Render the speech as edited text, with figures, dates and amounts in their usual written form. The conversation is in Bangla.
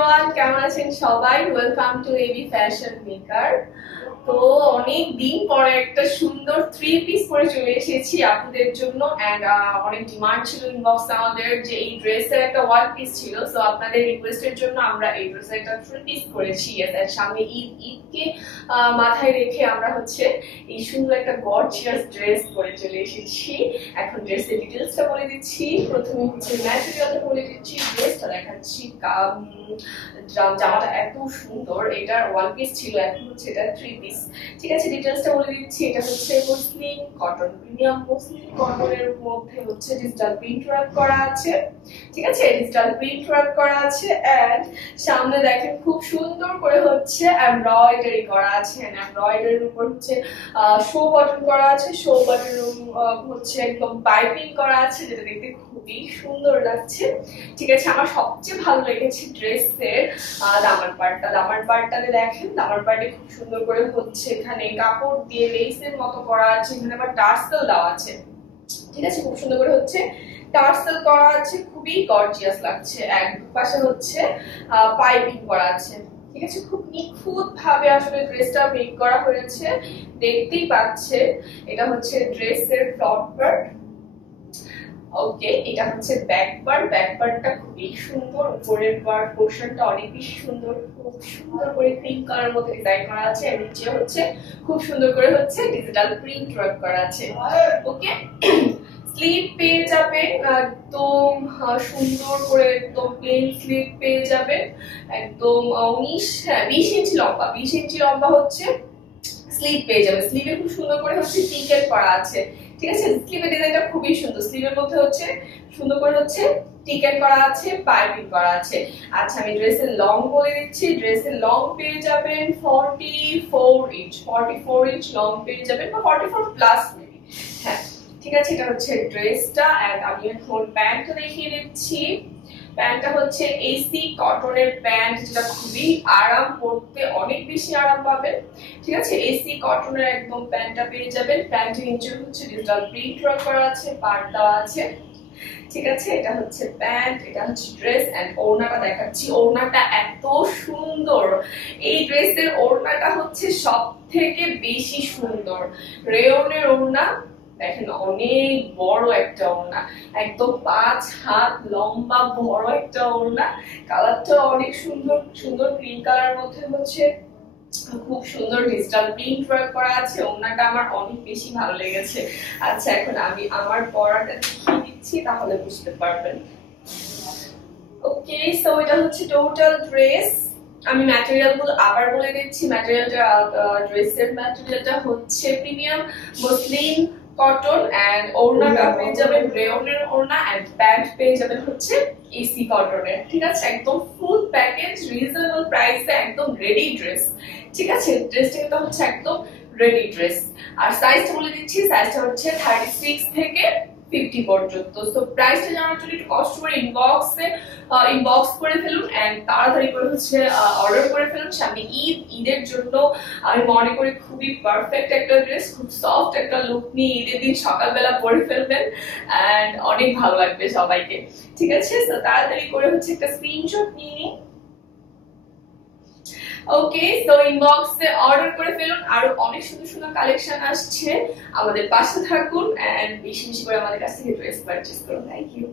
এভরিওয়ান, কেমন আছেন সবাই? Welcome to AB fashion maker. তো অনেক দিন পরে একটা সুন্দর থ্রি পিস পরে চলে এসেছি আপনাদের জন্য। এন্ড অনেক ডিমান্ড ছিল ইনবক্সে আমাদের যে এই ড্রেসের একটা ওয়ান পিস ছিল। সো আপনাদের রিকোয়েস্টের জন্য আমরা এই ড্রেসের একটা থ্রি পিস করেছি। সামনে ঈদকে মাথায় রেখে আমরা হচ্ছে এই সুন্দর একটা গর্জিয়াস ড্রেস পরে চলে এসেছি। এখন ড্রেসের ডিটেলসটা বলে দিচ্ছি। প্রথমে হচ্ছে ম্যাটেরিয়ালটা বলে দিচ্ছি, ড্রেসটা দেখাচ্ছি। জামাটা এত সুন্দর, এটার ওয়ান পিস ছিল, এখন হচ্ছে এটা থ্রি পিস। ঠিক আছে, ডিটেলসটা বলে দিচ্ছি। এটা হচ্ছে মসলিন কটন, প্রিমিয়াম মসলিন কটনের মধ্যে হচ্ছে ডিজিটাল প্রিন্ট ওয়ার্ক করা আছে। ঠিক আছে, ডিজিটাল প্রিন্ট ওয়ার্ক করা আছে। এন্ড সামনে দেখেন খুব সুন্দর করে হচ্ছে এমব্রয়ডারি করা আছে। এমব্রয়ডারির উপর হচ্ছে শো বাটন করা আছে। শো বাটন হচ্ছে একদম পাইপিং করা আছে, যেটা দেখতে খুবই সুন্দর লাগছে। ঠিক আছে, আমার সবচেয়ে ভালো লেগেছে ড্রেসের দামান পার্টটা। দামান পার্টটাতে দেখেন, দামান পার্টে খুব সুন্দর করে হচ্ছে এখানে কাপড় দিয়ে লেসের মতো করা আছে, এখানে আবার টার্সেল দেওয়া আছে। ঠিক আছে, খুব সুন্দর করে হচ্ছে টার্সেল করা আছে, খুবই গর্জিয়াস লাগছে। এক পাশে হচ্ছে পাইপিং করা আছে। ঠিক আছে, খুব নিখুঁত ভাবে আসলে ড্রেসটা মেক করা হয়েছে, দেখতেই পাচ্ছে। এটা হচ্ছে ড্রেসের ফ্রন্ট পার্ট। ওকে, এটা হচ্ছে ব্যাক পার্ট। ব্যাক পার্টটা খুবই সুন্দর, উপরের পার্ট পোরশনটা অনেক বেশি সুন্দর, খুব সুন্দর করে ক্রিম কালার মধ্যে ডিজাইন করা আছে। আর নিচে হচ্ছে খুব সুন্দর করে হচ্ছে ডিজিটাল প্রিন্ট ওয়ার্ক করা আছে। ওকে, স্লিভ পেয়ে যাবেন একদম সুন্দর করে, একদম প্লেন স্লিভ পেয়ে যাবেন। একদম 20 ইঞ্চি লম্বা, 20 ইঞ্চি লম্বা হচ্ছে স্লিভ পেয়ে যাবে। স্লিভে খুব সুন্দর করে হচ্ছে টিকেট করা আছে। ঠিক আছে, স্লিভের ডিজাইনটা খুবই সুন্দর। স্লিভের মধ্যে হচ্ছে সুন্দর করে হচ্ছে টিকেট করা আছে, পাইপিং করা আছে। আচ্ছা, আমি ড্রেসের লং বলে দিচ্ছি। ড্রেসের লং পেয়ে যাবেন 44 ইঞ্চ। 44 ইঞ্চ লং পেয়ে যাবেন, বা 44 প্লাস মেবি। হ্যাঁ, ঠিক আছে, এটা হচ্ছে ড্রেসটা। এন্ড আমি এখন প্যান্টটা দেখিয়ে দিচ্ছি। প্যান্টটা হচ্ছে এসি কটনের প্যান্ট, যেটা খুবই আরাম, পরতে অনেক বেশি আরাম পাবেন। ঠিক আছে, এসি কটনের একদম প্যান্টটা পেয়ে যাবেন। প্যান্টের নিচে হচ্ছে ডিজিটাল প্রিন্ট ওয়ার্ক করা আছে, পার্ট দেওয়া আছে। ঠিক আছে, এটা হচ্ছে প্যান্ট, এটা হচ্ছে ড্রেস। এন্ড ওড়নাটা দেখাচ্ছি। ওড়নাটা এত সুন্দর, এই ড্রেসের ওড়নাটা হচ্ছে সব থেকে বেশি সুন্দর। রেয়নের ওড়না দেখেন, অনেক বড় একটা ওড়না, একদম 5 হাত লম্বা বড় একটা ওড়না। কালারটা অনেক সুন্দর, সুন্দর ক্রিম কালার মধ্যে হচ্ছে খুব সুন্দর ডিজিটাল প্রিন্ট ওয়ার্ক করা আছে। ওড়নাটা আমার অনেক বেশি ভালো লেগেছে। আচ্ছা, এখন আমি আমার পরাটা দেখিয়ে দিচ্ছি, তাহলে বুঝতে পারবেন। ওকে, সো এটা হচ্ছে টোটাল ড্রেস। আমি ম্যাটেরিয়াল গুলো আবার বলে দিচ্ছি। ম্যাটেরিয়ালটা, ড্রেসের ম্যাটেরিয়ালটা হচ্ছে প্রিমিয়াম মসলিন কটন। এন্ড ওড়নাটা পেয়ে যাবেন রেয়নের ওড়না। এন্ড প্যান্ট পেয়ে যাবেন হচ্ছে এসি কটনের। ঠিক আছে, একদম ফুল প্যাকেজ, রিজনেবল প্রাইসে একদম রেডি ড্রেস। ঠিক আছে, ড্রেসটা কিন্তু হচ্ছে একদম রেডি ড্রেস। আর সাইজটা বলে দিচ্ছি, সাইজটা হচ্ছে 36 থেকে 50 পর্যন্ত। তো প্রাইসটা জানার জন্য একটু কষ্ট করে ইনবক্স করে ফেলুন। এন্ড তাড়াতাড়ি করে হচ্ছে অর্ডার করে ফেলুন। সামনে ঈদের জন্য আমি মনে করি খুবই পারফেক্ট একটা ড্রেস, খুব সফট একটা লুক নিয়ে ঈদের দিন সকালবেলা পরে ফেলবেন। এন্ড অনেক ভালো লাগবে সবাইকে। ঠিক আছে, তো তাড়াতাড়ি করে হচ্ছে একটা স্ক্রিনশট নিয়ে নিন। ওকে, তো ইনবক্সে অর্ডার করে ফেলুন। আরো অনেক সুন্দর সুন্দর কালেকশন আসছে, আমাদের পাশে থাকুন। এন্ড বেশি বেশি করে আমাদের কাছ থেকে ড্রেস পারচেজ করুন। Thank you.